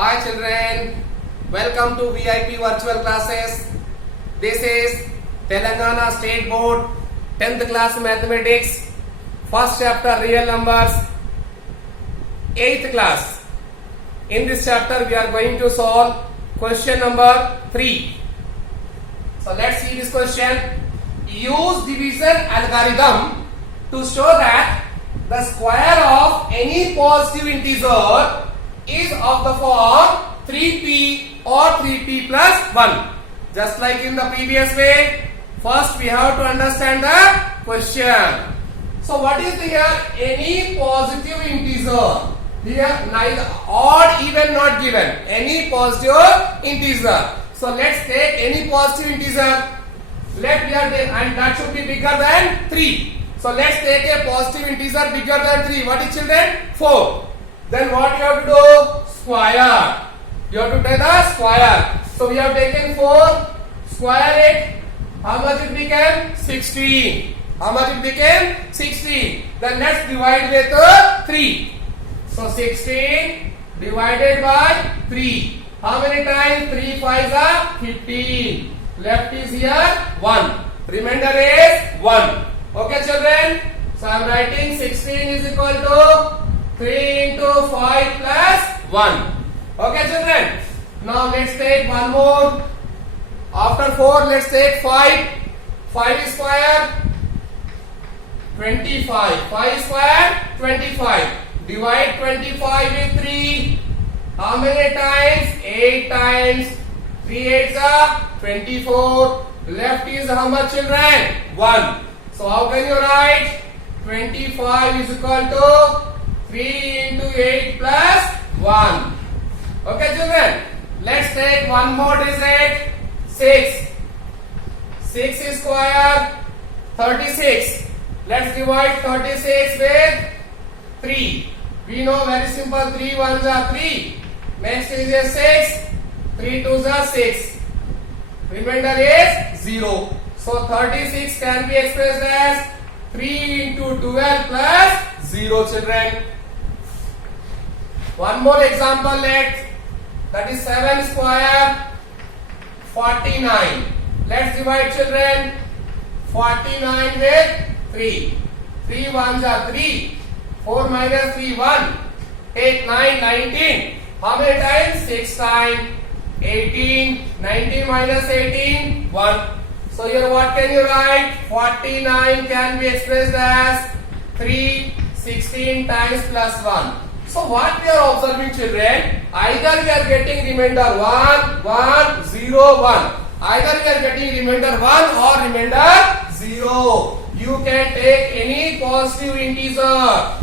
Hi children, welcome to VIP virtual classes. This is Telangana State Board 10th class mathematics, first chapter real numbers, 8th class. In this chapter we are going to solve question number 3. So let's see this question. Use division algorithm to show that the square of any positive integer is of the form 3p or 3p plus 1. Just like in the previous way, first we have to understand the question. So what is here? Any positive integer. Here neither odd, even, not given. Any positive integer. So let's take any positive integer. Let here and that should be bigger than 3. So let's take a positive integer bigger than 3. What is children? 4. Then what you have to do? Square. You have to take the square. So we have taken 4, square it. How much it became? 16. How much it became? 16. Then let's divide with 3. So 16 divided by 3. How many times? 3 5s are 15. Left is here 1. Remainder is 1. Okay children. So I am writing 16 is equal to 3 into 5 plus 1. Okay children. Now let's take one more. After 4 let's take 5. 5 square 25. 5 square 25. Divide 25 with 3. How many times? 8 times. 3 8s are 24. Left is how much children? 1. So how can you write? 25 is equal to 3 into 8 plus 1. Okay children. Let's take one more digit. 6. 6 is square 36. Let's divide 36 with 3. We know very simple. 3 1s are 3. Next is a 6. 3 2s are 6. Remainder is 0. So 36 can be expressed as 3 into 12 plus 0 children. One more example let. That is 7 square 49. Let's divide children. 49 with 3. 3 1s are 3. 4 minus 3 1. Take 9 19. How many times? 6 times. 18. 19 minus 18 1. So here what can you write? 49 can be expressed as 3 16 times plus 1. So what we are observing children? Either we are getting remainder 1 1 0 1. Either we are getting remainder 1 or remainder 0. You can take any positive integer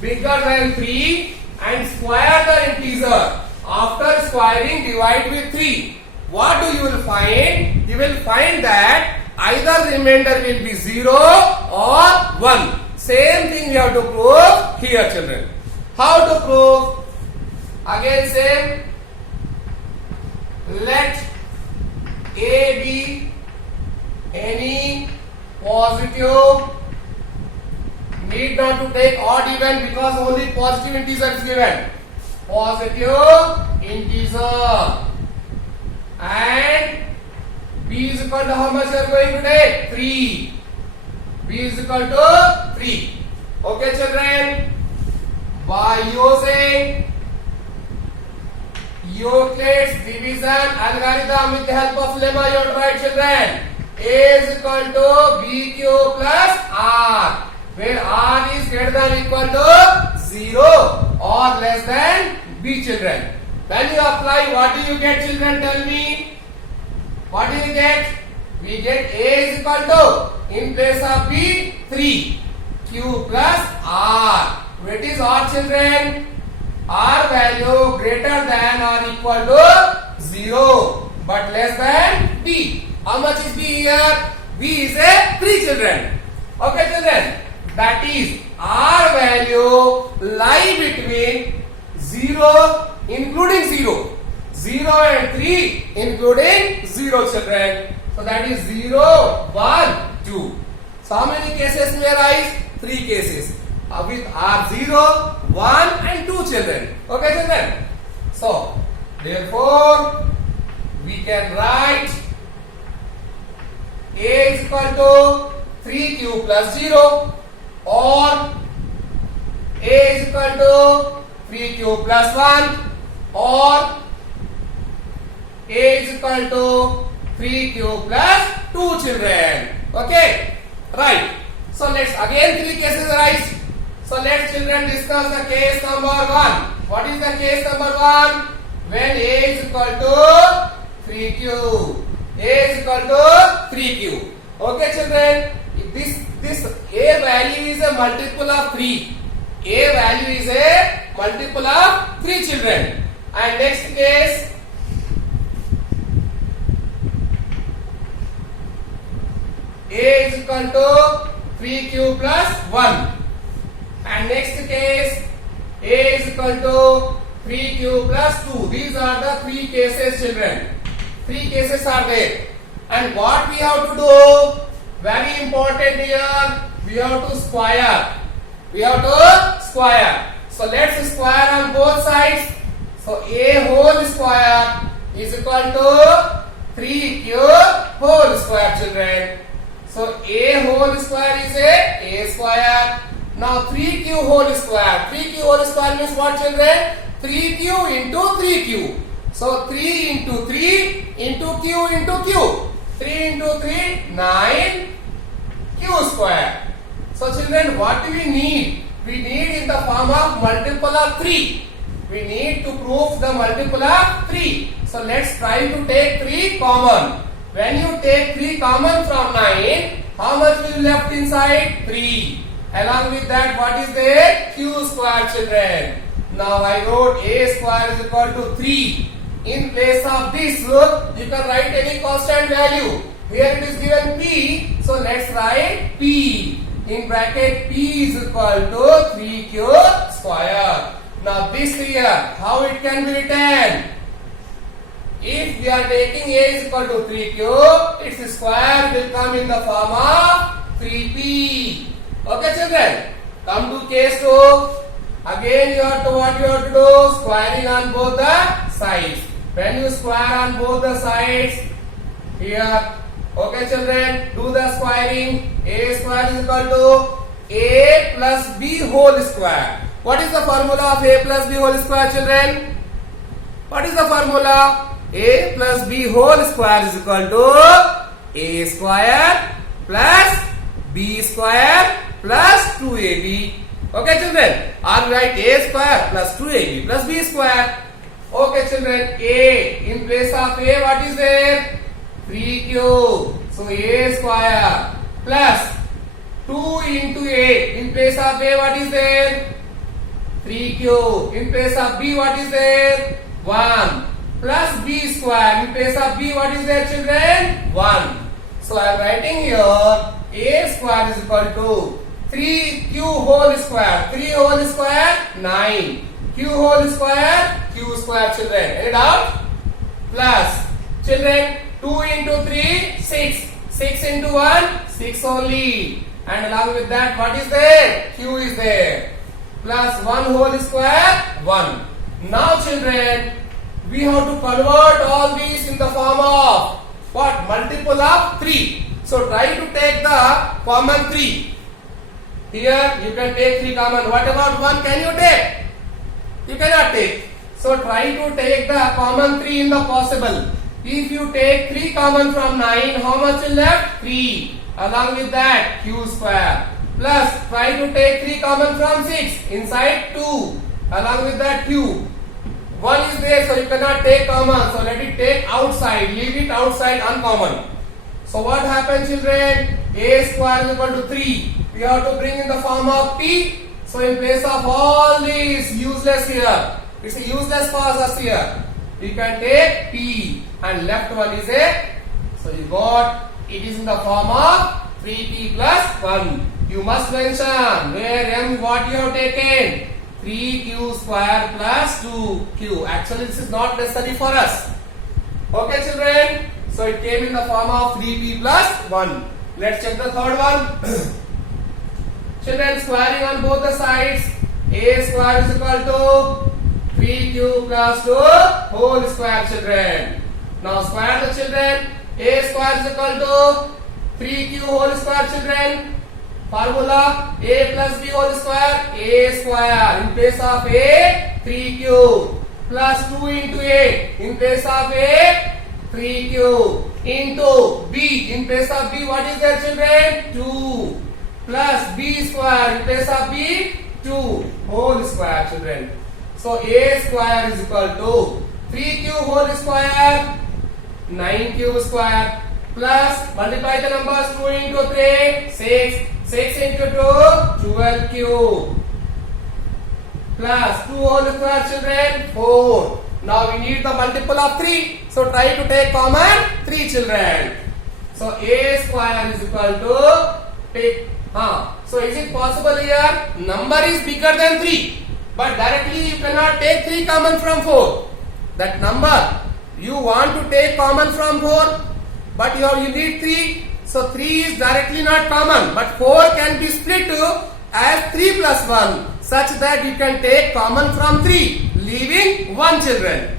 bigger than 3 and square the integer. After squaring, divide with 3. What do you will find? You will find that either remainder will be 0 or 1. Same thing you have to prove here children. How to prove? Again same. Let A be any positive. Need not to take odd even because only positive integer is given. Positive integer. And B is equal to how much you are going to take? 3. B is equal to 3. Okay children. By using Euclid's division algorithm with the help of lemma, you have to write children. A is equal to BQ plus R, where R is greater than equal to 0 or less than B children. When you apply, what do you get children? Tell me. What do you get? We get A is equal to, in place of B, 3. Q plus R. What is R children? R value greater than or equal to 0 but less than B. How much is B here? B is a 3 children. Okay children. That is R value lie between 0 including 0. 0 and 3 including 0 children. So that is 0, 1, 2. So how many cases may arise? 3 cases. With R0, 1 and 2 children. Okay children. So Therefore, we can write A is equal to 3q plus 0 or A is equal to 3q plus 1 or A is equal to 3q plus 2 children. Okay, right. So let's again three cases arise. So let's children discuss the case number 1. What is the case number 1? When A is equal to 3q. A is equal to 3q. Okay children, this A value is a multiple of 3. A value is a multiple of 3 children. And next case, A is equal to 3q plus 1. And next case, A is equal to 3q plus 2. These are the 3 cases children. 3 cases are there. And what we have to do? Very important here. We have to square. We have to square. So let's square on both sides. So A whole square is equal to 3q whole square children. So A whole square is A square. Now 3q whole square. 3q whole square means what children? 3q into 3q. So 3 into 3 into q into q. 3 into 3, 9 q square. So children, what do we need? We need in the form of multiple of 3. We need to prove the multiple of 3. So let's try to take 3 common. When you take 3 common from 9, how much will left inside? 3. Along with that, what is there? Q square children. Now I wrote A square is equal to 3. In place of this, you can write any constant value. Here it is given P. So let's write P. In bracket P is equal to 3q square. Now this here, how it can be written? If we are taking A is equal to 3q, its square will come in the form of 3p. Okay children, come to case 2. Again what you have to do? Squaring on both the sides. When you square on both the sides, here, okay children, do the squaring. A square is equal to A plus B whole square. What is the formula of A plus B whole square children? What is the formula? A plus B whole square is equal to A square plus B square plus 2AB. Okay children, or write A square plus 2AB plus B square. Okay children, A, in place of A what is there? 3q. So A square plus 2 into A. In place of A what is there? 3q. In place of B what is there? 1. Plus B square. In place of B what is there children? 1. So I am writing here A square is equal to 3q whole square. 3 whole square 9. Q whole square q square children. Any doubt? Plus children 2 into 3 6. 6 into 1 6 only. And along with that what is there? Q is there. Plus 1 whole square 1. Now children, we have to convert all these in the form of what? Multiple of 3. So try to take the common 3. Here you can take 3 common. What about 1 can you take? You cannot take. So try to take the common 3 in the possible. If you take 3 common from 9, how much will left? 3. Along with that, q square. Plus try to take 3 common from 6. Inside 2. Along with that, q. 1 is there, so you cannot take common. So let it take outside. Leave it outside uncommon. So what happens children? A square is equal to 3. We have to bring in the form of p. So in place of all these useless here, it's a useless process here. You can take p and left one is a. So you got it is in the form of 3p plus 1. You must mention where m what you have taken. 3q square plus 2q. Actually this is not necessary for us. Okay children. So it came in the form of 3p plus 1. Let's check the third one. Children, squaring on both the sides. A square is equal to 3q plus 2 whole square, children. Now square the children. A square is equal to 3q whole square, children. Formula a plus b whole square, a square in place of a 3q plus 2 into a in place of a 3q into b in place of b, what is there, children? 2 plus b square in place of b 2 whole square, children. So a square is equal to 3q whole square 9q square plus multiply the numbers 2 into 3 6 6 into 2 12q plus 2 whole square, children 4. Now we need the multiple of 3. So try to take common 3, children. So a square is equal to take. So is it possible here? Number is bigger than 3, but directly you cannot take 3 common from 4. That number you want to take common from 4, but you need 3. So 3 is directly not common, but 4 can be split as 3 plus 1, such that you can take common from 3, leaving 1, children.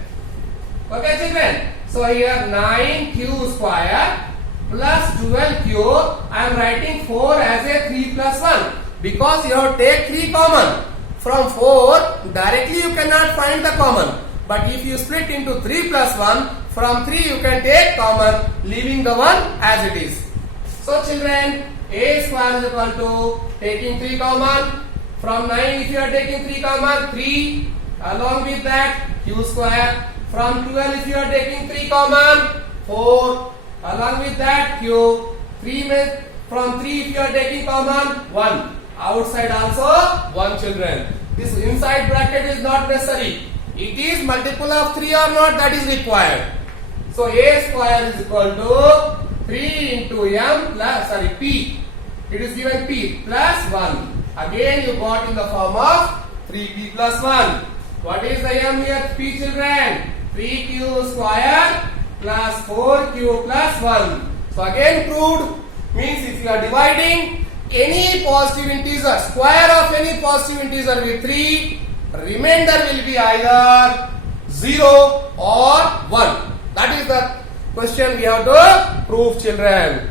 Okay, children. So here 9q square plus 12q, I am writing 4 as a 3 plus 1 because you have to take 3 common. From 4 directly you cannot find the common, but if you split into 3 plus 1, from 3 you can take common, leaving the 1 as it is. So children, a square is equal to taking 3 common. From 9 if you are taking 3 common, 3 along with that q square. From 12 if you are taking 3 common, 4 along with that q. 3 from 3 if you are taking common, 1. Outside also 1, children. This inside bracket is not necessary. It is multiple of 3 or not, that is required. So a square is equal to 3 into m plus p. It is given p plus 1. Again you got in the form of 3p plus 1. What is the m here, p, children? 3q square plus 4q plus 1. So again proved, means if you are dividing any positive integer, square of any positive integer with 3, remainder will be either 0 or 1. That is the question we have to prove, children.